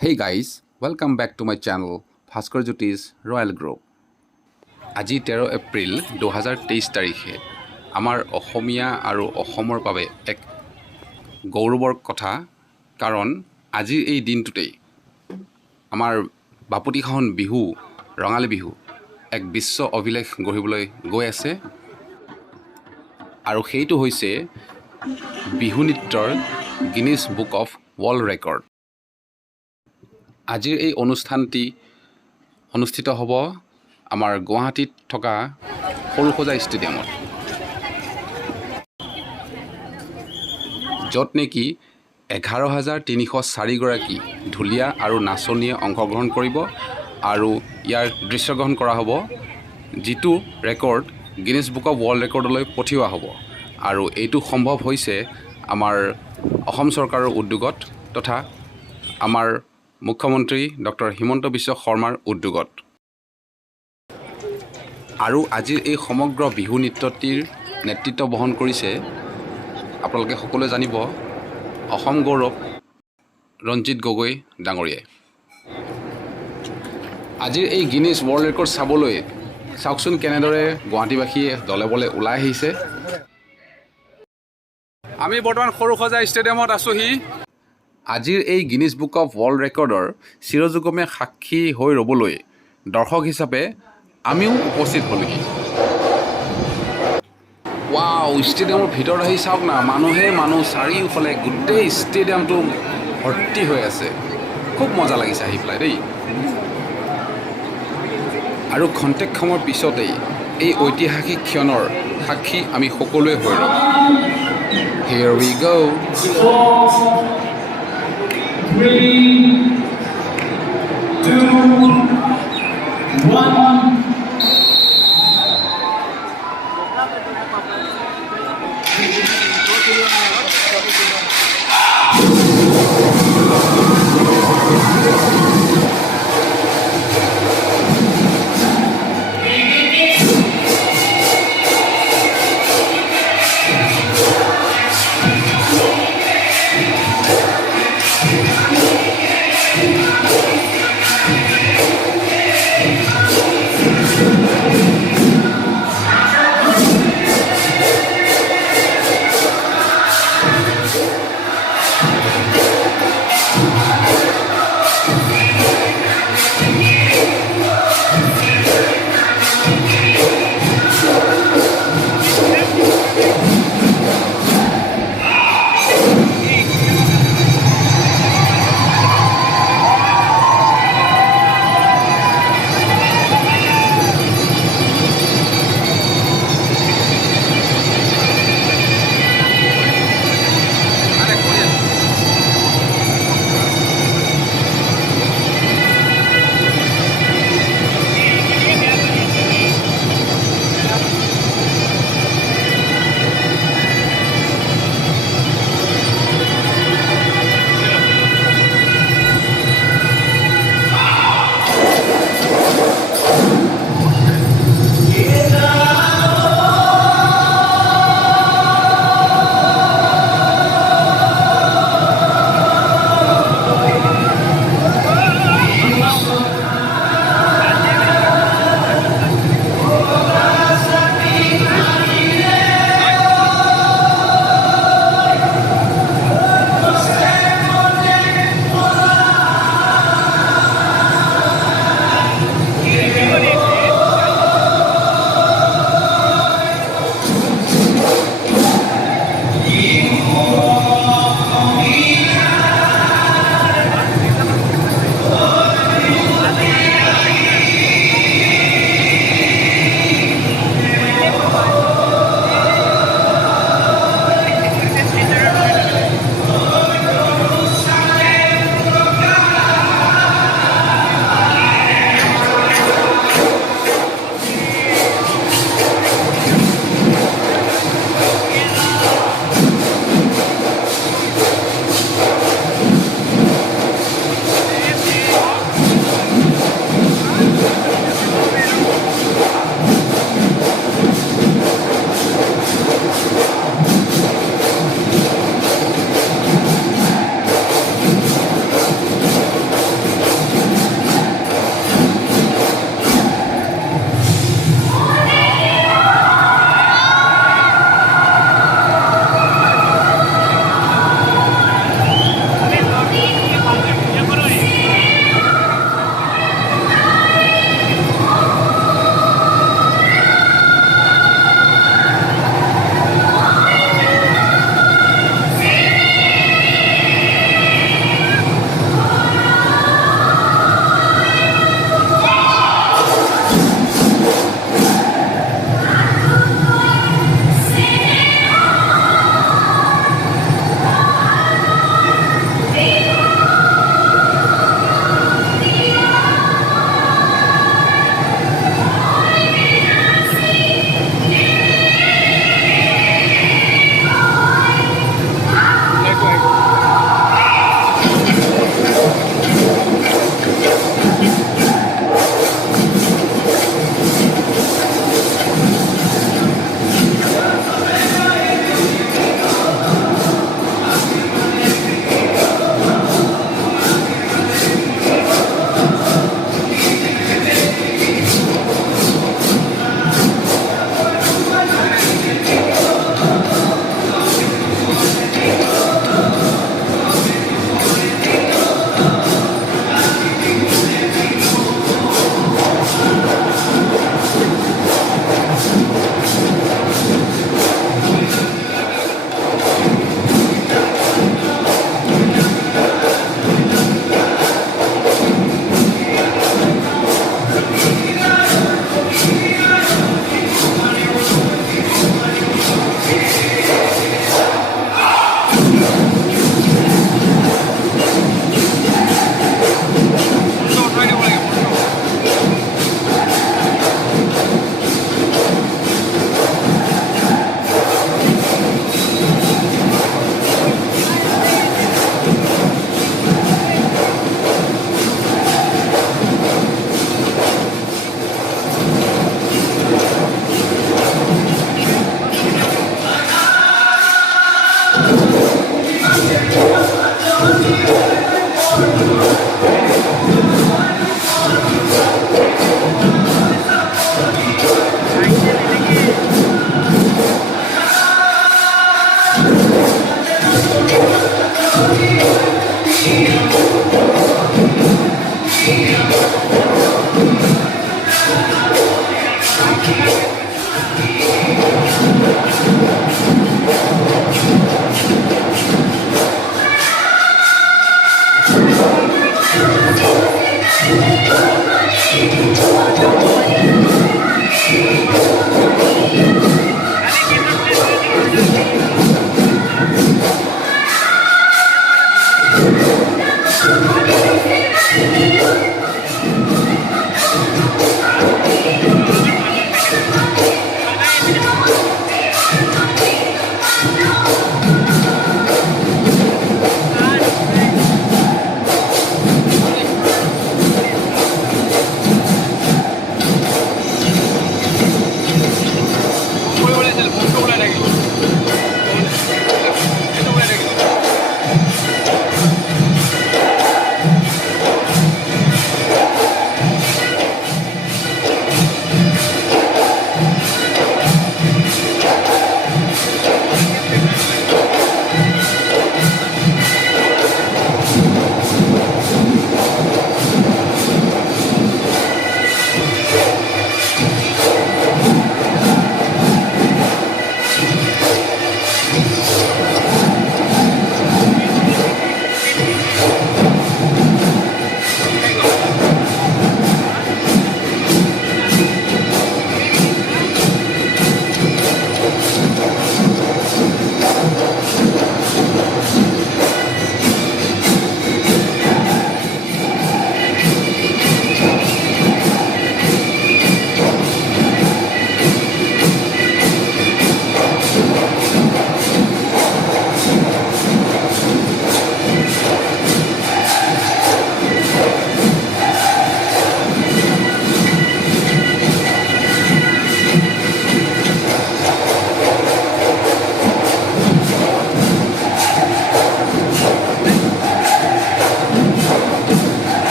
Hey guys, welcome back to my channel Bhaskar Jyoti's Royal Group. আজি 13 এপ্ৰিল 2023 তাৰিখে আমাৰ অসমীয়া আৰু অসমৰ বাবে এক গৌৰৱৰ কথা কাৰণ আজিৰ এই দিনটোতেই আমাৰ বাপুতিসাহোন বিহু ৰঙালী বিহু এক বিশ্ব অভিলেখ গঢ়িবলৈ গৈ আছে আৰু সেইটো হৈছে বিহু নৃত্যৰ Guinness book of world record. আজিৰ এই অনুষ্ঠানটি অনুষ্ঠিত হ'ব আমাৰ গুৱাহাটীত থকা সৰুসজাই ষ্টেডিয়ামত, য'ত নেকি 11,304 গৰাকী ঢুলীয়া আৰু নাচনীয়ে অংশগ্ৰহণ কৰিব আৰু ইয়াৰ দৃশ্যগ্ৰহণ কৰা হ'ব, যিটো record Guinness book of world ৰেকৰ্ডলৈ পঠিওৱা হ'ব। আৰু এইটো সম্ভৱ হৈছে আমাৰ অসম চৰকাৰৰ উদ্যোগত তথা আমাৰ মুখ্যমন্ত্ৰী ডক্টৰ হিমন্ত বিশ্ব শৰ্মাৰ উদ্যোগত। আৰু আজিৰ এই সমগ্ৰ বিহু নৃত্যটিৰ নেতৃত্ব বহন কৰিছে আপোনালোকে সকলোৱে জানিব অসম গৌৰৱ ৰঞ্জিত গগৈ ডাঙৰীয়াই। আজিৰ এই গিনিছ ৱৰ্ল্ড ৰেকৰ্ড চাবলৈ চাওকচোন কেনেদৰে গুৱাহাটীবাসীয়ে দলে বলে ওলাই আহিছে। আমি বৰ্তমান সৰুসজাই ষ্টেডিয়ামত আছোঁহি। আজিৰ এই গিনিছ বুক অফ ৱৰ্ল্ড ৰেকৰ্ডৰ চিৰযুগমীয়া সাক্ষী হৈ ৰ'বলৈ দৰ্শক হিচাপে আমিও উপস্থিত হ'লোহি। ৱাও, ষ্টেডিয়ামৰ ভিতৰত আহি চাওক না, মানুহ চাৰিওফালে গোটেই ষ্টেডিয়ামটো ভৰ্তি হৈ আছে। খুব মজা লাগিছে আহি পেলাই দেই। আৰু খন্তেক সময়ৰ পিছতেই এই ঐতিহাসিক ক্ষণৰ সাক্ষী আমি সকলোৱে হৈ ৰ'ম। Here we go. 3, 2, 1.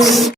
Bihu